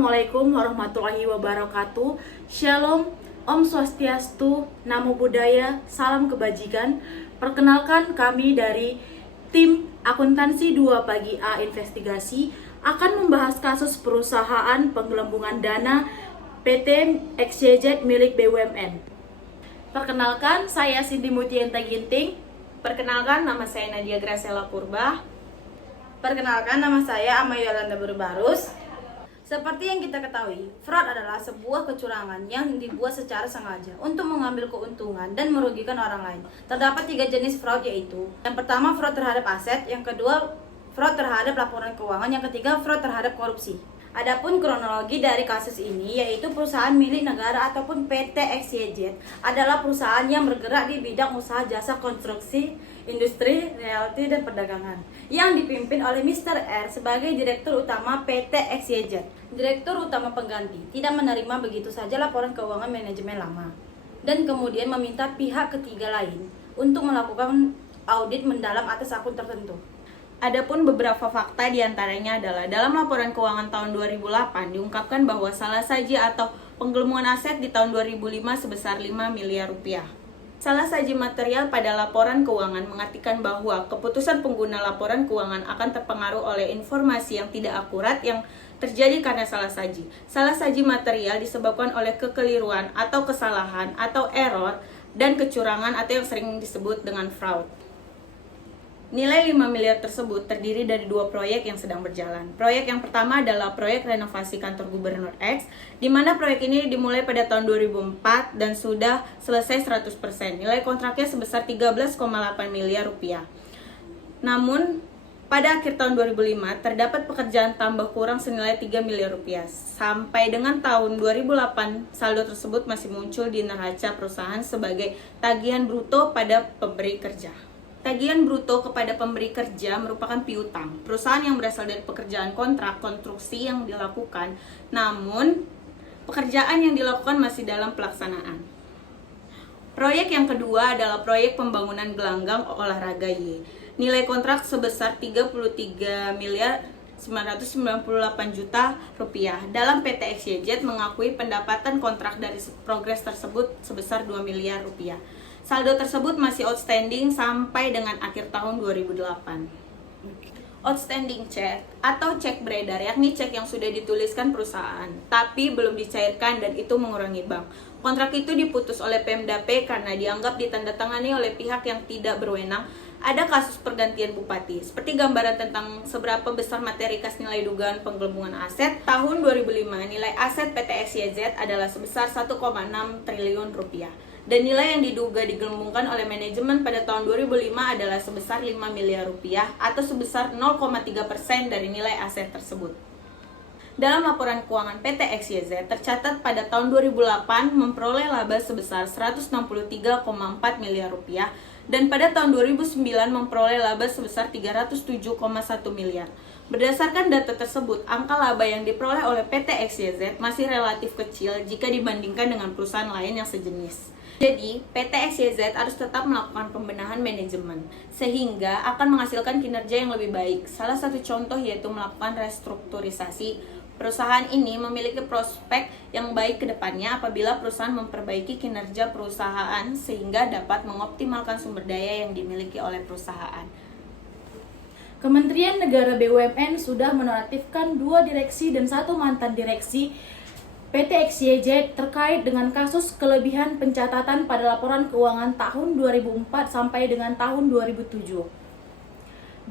Assalamualaikum warahmatullahi wabarakatuh. Shalom, Om Swastiastu, Namo Buddhaya, salam kebajikan. Perkenalkan, kami dari tim Akuntansi 2 Pagi A Investigasi akan membahas kasus perusahaan penggelembungan dana PT XYZ milik BUMN. Perkenalkan, saya Cindy Mutienta Ginting. Perkenalkan, nama saya Nadia Graciela Purba. Perkenalkan, nama saya Ama Yolanda Berbarus. Seperti yang kita ketahui, fraud adalah sebuah kecurangan yang dibuat secara sengaja untuk mengambil keuntungan dan merugikan orang lain. Terdapat 3 jenis fraud, yaitu yang pertama fraud terhadap aset, yang kedua fraud terhadap laporan keuangan, yang ketiga fraud terhadap korupsi. Adapun kronologi dari kasus ini, yaitu perusahaan milik negara ataupun PT XYZ adalah perusahaan yang bergerak di bidang usaha jasa konstruksi, industri, realty, dan perdagangan, yang dipimpin oleh Mr. R sebagai Direktur Utama PT XYZ. Direktur Utama pengganti tidak menerima begitu saja laporan keuangan manajemen lama, dan kemudian meminta pihak ketiga lain untuk melakukan audit mendalam atas akun tertentu. Adapun beberapa fakta diantaranya adalah dalam laporan keuangan tahun 2008 diungkapkan bahwa salah saji atau penggelembungan aset di tahun 2005 sebesar 5 miliar rupiah. Salah saji material pada laporan keuangan mengartikan bahwa keputusan pengguna laporan keuangan akan terpengaruh oleh informasi yang tidak akurat yang terjadi karena salah saji. Salah saji material disebabkan oleh kekeliruan atau kesalahan atau error dan kecurangan atau yang sering disebut dengan fraud. Nilai 5 miliar tersebut terdiri dari 2 proyek yang sedang berjalan. Proyek yang pertama adalah proyek renovasi kantor Gubernur X, di mana proyek ini dimulai pada tahun 2004 dan sudah selesai 100%. Nilai kontraknya sebesar 13,8 miliar rupiah. Namun, pada akhir tahun 2005 terdapat pekerjaan tambah kurang senilai 3 miliar rupiah. Sampai dengan tahun 2008, saldo tersebut masih muncul di neraca perusahaan sebagai tagihan bruto pada pemberi kerja. Tagihan bruto kepada pemberi kerja merupakan piutang perusahaan yang berasal dari pekerjaan kontrak konstruksi yang dilakukan, namun pekerjaan yang dilakukan masih dalam pelaksanaan. Proyek yang kedua adalah proyek pembangunan gelanggang olahraga Y. Nilai kontrak sebesar 33 miliar 998 juta rupiah. Dalam PT XYZ mengakui pendapatan kontrak dari progres tersebut sebesar 2 miliar rupiah. Saldo tersebut masih outstanding sampai dengan akhir tahun 2008. Outstanding check atau cek beredar, yakni cek yang sudah dituliskan perusahaan tapi belum dicairkan dan itu mengurangi bank. Kontrak itu diputus oleh Pemda P karena dianggap ditandatangani oleh pihak yang tidak berwenang. Ada kasus pergantian bupati, seperti gambaran tentang seberapa besar materi kas nilai dugaan penggelembungan aset. Tahun 2005, nilai aset PT XYZ adalah sebesar 1,6 triliun rupiah. Dan nilai yang diduga digelembungkan oleh manajemen pada tahun 2005 adalah sebesar 5 miliar rupiah atau sebesar 0,3% dari nilai aset tersebut. Dalam laporan keuangan PT XYZ tercatat pada tahun 2008 memperoleh laba sebesar 163,4 miliar rupiah dan pada tahun 2009 memperoleh laba sebesar 307,1 miliar. Berdasarkan data tersebut, angka laba yang diperoleh oleh PT XYZ masih relatif kecil jika dibandingkan dengan perusahaan lain yang sejenis. Jadi, PT XYZ harus tetap melakukan pembenahan manajemen, sehingga akan menghasilkan kinerja yang lebih baik. Salah satu contoh yaitu melakukan restrukturisasi. Perusahaan ini memiliki prospek yang baik ke depannya apabila perusahaan memperbaiki kinerja perusahaan sehingga dapat mengoptimalkan sumber daya yang dimiliki oleh perusahaan. Kementerian Negara BUMN sudah menonaktifkan 2 direksi dan 1 mantan direksi PT XYZ terkait dengan kasus kelebihan pencatatan pada laporan keuangan tahun 2004 sampai dengan tahun 2007.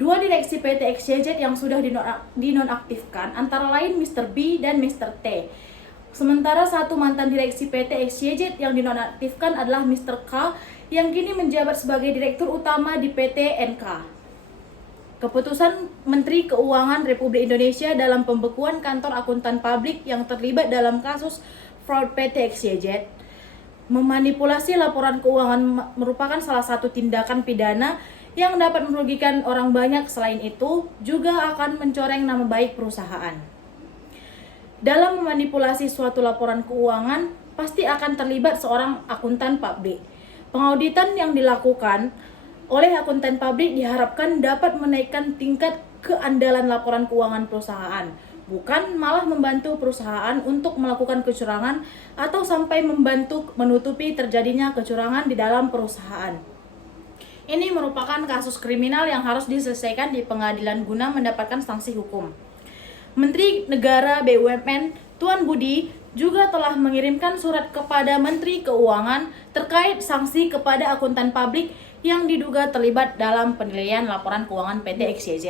2 direksi PT XYZ yang sudah dinonaktifkan antara lain Mr. B dan Mr. T. Sementara 1 mantan direksi PT XYZ yang dinonaktifkan adalah Mr. K yang kini menjabat sebagai Direktur Utama di PT NK. Keputusan Menteri Keuangan Republik Indonesia dalam pembekuan kantor akuntan publik yang terlibat dalam kasus fraud PT XYZ memanipulasi laporan keuangan merupakan salah satu tindakan pidana yang dapat merugikan orang banyak. Selain itu, juga akan mencoreng nama baik perusahaan. Dalam memanipulasi suatu laporan keuangan, pasti akan terlibat seorang akuntan publik. Pengauditan yang dilakukan oleh akuntan publik diharapkan dapat menaikkan tingkat keandalan laporan keuangan perusahaan, bukan malah membantu perusahaan untuk melakukan kecurangan atau sampai membantu menutupi terjadinya kecurangan di dalam perusahaan. Ini merupakan kasus kriminal yang harus diselesaikan di pengadilan guna mendapatkan sanksi hukum. Menteri Negara BUMN Tuan Budi juga telah mengirimkan surat kepada Menteri Keuangan terkait sanksi kepada akuntan publik yang diduga terlibat dalam penilaian laporan keuangan PT XYZ.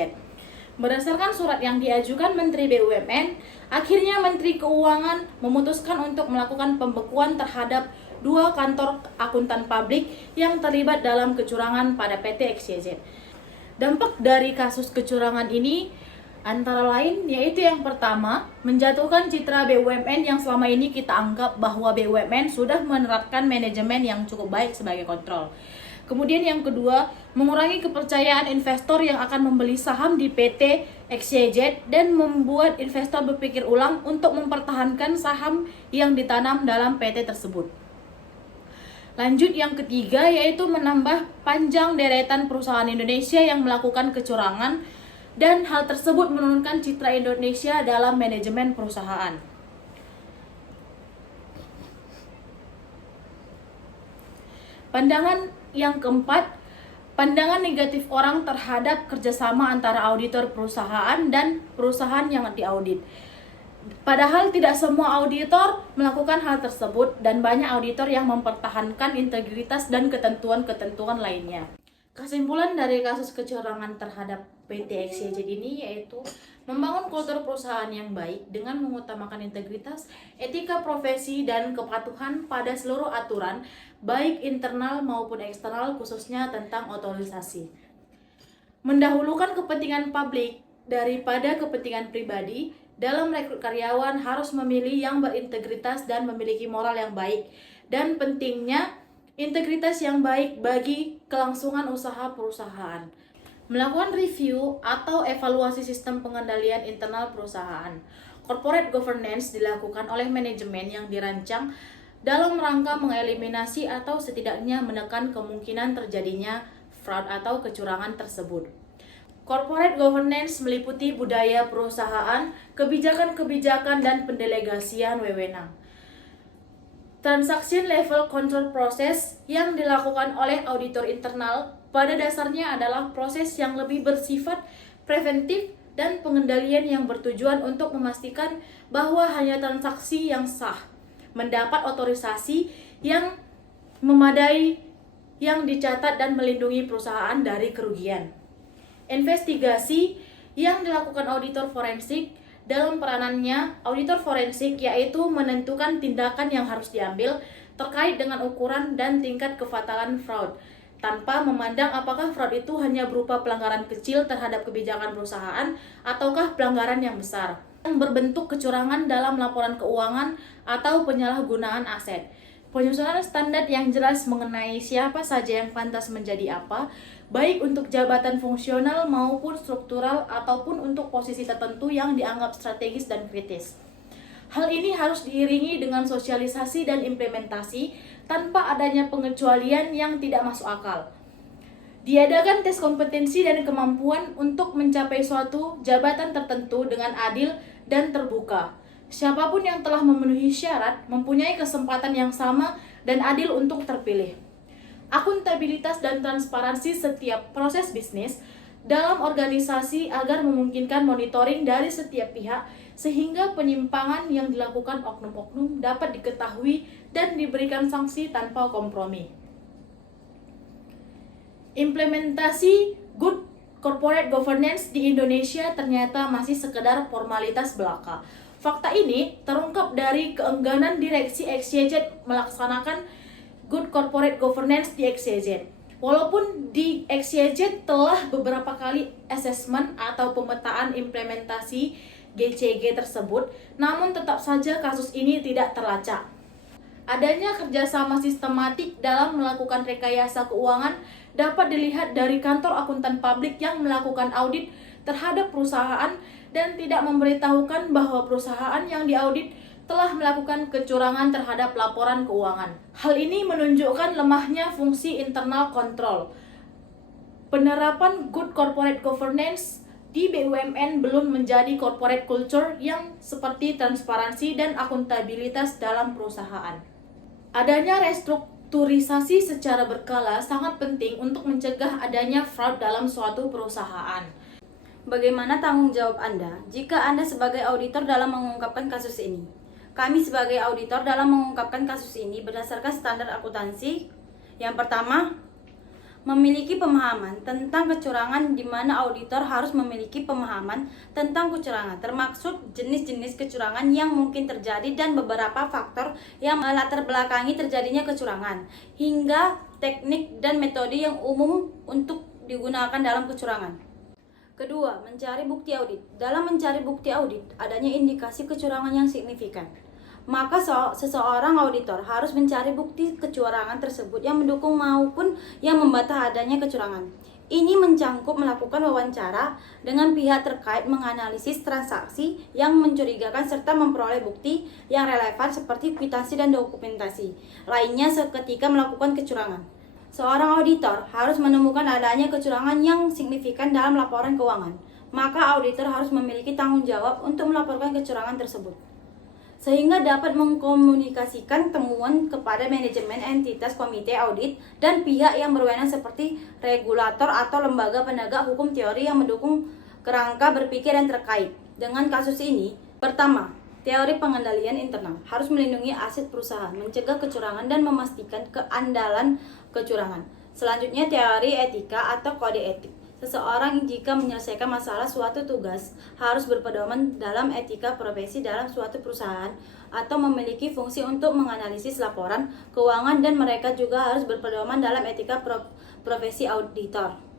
Berdasarkan surat yang diajukan Menteri BUMN, akhirnya Menteri Keuangan memutuskan untuk melakukan pembekuan terhadap 2 kantor akuntan publik yang terlibat dalam kecurangan pada PT XYZ. Dampak dari kasus kecurangan ini antara lain yaitu yang pertama, menjatuhkan citra BUMN yang selama ini kita anggap bahwa BUMN sudah menerapkan manajemen yang cukup baik sebagai kontrol. Kemudian yang kedua, mengurangi kepercayaan investor yang akan membeli saham di PT XYZ dan membuat investor berpikir ulang untuk mempertahankan saham yang ditanam dalam PT tersebut. Lanjut yang ketiga yaitu menambah panjang deretan perusahaan Indonesia yang melakukan kecurangan dan hal tersebut menurunkan citra Indonesia dalam manajemen perusahaan. Pandangan yang keempat, pandangan negatif orang terhadap kerjasama antara auditor perusahaan dan perusahaan yang diaudit. Padahal tidak semua auditor melakukan hal tersebut dan banyak auditor yang mempertahankan integritas dan ketentuan-ketentuan lainnya. Kesimpulan dari kasus kecurangan terhadap PT XYZ ini yaitu membangun kultur perusahaan yang baik dengan mengutamakan integritas, etika profesi, dan kepatuhan pada seluruh aturan, baik internal maupun eksternal khususnya tentang otorisasi. Mendahulukan kepentingan publik daripada kepentingan pribadi, dalam rekrut karyawan harus memilih yang berintegritas dan memiliki moral yang baik, dan pentingnya integritas yang baik bagi kelangsungan usaha perusahaan. Melakukan review atau evaluasi sistem pengendalian internal perusahaan. Corporate governance dilakukan oleh manajemen yang dirancang dalam rangka mengeliminasi atau setidaknya menekan kemungkinan terjadinya fraud atau kecurangan tersebut. Corporate governance meliputi budaya perusahaan, kebijakan-kebijakan, dan pendelegasian wewenang. Transaction level control process yang dilakukan oleh auditor internal pada dasarnya adalah proses yang lebih bersifat preventif dan pengendalian yang bertujuan untuk memastikan bahwa hanya transaksi yang sah, mendapat otorisasi yang memadai yang dicatat dan melindungi perusahaan dari kerugian. Investigasi yang dilakukan auditor forensik dalam peranannya, auditor forensik yaitu menentukan tindakan yang harus diambil terkait dengan ukuran dan tingkat kefatalan fraud, tanpa memandang apakah fraud itu hanya berupa pelanggaran kecil terhadap kebijakan perusahaan ataukah pelanggaran yang besar, yang berbentuk kecurangan dalam laporan keuangan atau penyalahgunaan aset. Penyusunan standar yang jelas mengenai siapa saja yang pantas menjadi apa, baik untuk jabatan fungsional maupun struktural ataupun untuk posisi tertentu yang dianggap strategis dan kritis. Hal ini harus diiringi dengan sosialisasi dan implementasi tanpa adanya pengecualian yang tidak masuk akal. Diadakan tes kompetensi dan kemampuan untuk mencapai suatu jabatan tertentu dengan adil dan terbuka. Siapapun yang telah memenuhi syarat mempunyai kesempatan yang sama dan adil untuk terpilih. Akuntabilitas dan transparansi setiap proses bisnis dalam organisasi agar memungkinkan monitoring dari setiap pihak sehingga penyimpangan yang dilakukan oknum-oknum dapat diketahui dan diberikan sanksi tanpa kompromi. Implementasi good corporate governance di Indonesia ternyata masih sekedar formalitas belaka. Fakta ini terungkap dari keengganan direksi XYZ melaksanakan good corporate governance di XYZ. Walaupun di XYZ telah beberapa kali assessment atau pemetaan implementasi GCG tersebut, namun tetap saja kasus ini tidak terlacak. Adanya kerjasama sistematik dalam melakukan rekayasa keuangan dapat dilihat dari kantor akuntan publik yang melakukan audit terhadap perusahaan dan tidak memberitahukan bahwa perusahaan yang diaudit telah melakukan kecurangan terhadap laporan keuangan. Hal ini menunjukkan lemahnya fungsi internal kontrol. Penerapan good corporate governance di BUMN belum menjadi corporate culture yang seperti transparansi dan akuntabilitas dalam perusahaan. Adanya restrukturisasi secara berkala sangat penting untuk mencegah adanya fraud dalam suatu perusahaan. Bagaimana tanggung jawab Anda jika Anda sebagai auditor dalam mengungkapkan kasus ini? Kami sebagai auditor dalam mengungkapkan kasus ini berdasarkan standar akuntansi. Yang pertama, memiliki pemahaman tentang kecurangan, di mana auditor harus memiliki pemahaman tentang kecurangan, termasuk jenis-jenis kecurangan yang mungkin terjadi dan beberapa faktor yang melatar belakangi terjadinya kecurangan, hingga teknik dan metode yang umum untuk digunakan dalam kecurangan. Kedua, mencari bukti audit. Dalam mencari bukti audit, adanya indikasi kecurangan yang signifikan. Maka seseorang auditor harus mencari bukti kecurangan tersebut yang mendukung maupun yang membantah adanya kecurangan. Ini mencangkup melakukan wawancara dengan pihak terkait, menganalisis transaksi yang mencurigakan, serta memperoleh bukti yang relevan seperti kwitansi dan dokumentasi lainnya seketika melakukan kecurangan. Seorang auditor harus menemukan adanya kecurangan yang signifikan dalam laporan keuangan. Maka auditor harus memiliki tanggung jawab untuk melaporkan kecurangan tersebut, sehingga dapat mengkomunikasikan temuan kepada manajemen entitas, komite audit, dan pihak yang berwenang seperti regulator atau lembaga penegak hukum teori yang mendukung kerangka berpikir dan terkait dengan kasus ini. Pertama, teori pengendalian internal harus melindungi aset perusahaan, mencegah kecurangan, dan memastikan keandalan kecurangan. Selanjutnya, teori etika atau kode etik. Seseorang jika menyelesaikan masalah suatu tugas harus berpedoman dalam etika profesi dalam suatu perusahaan atau memiliki fungsi untuk menganalisis laporan keuangan, dan mereka juga harus berpedoman dalam etika profesi auditor.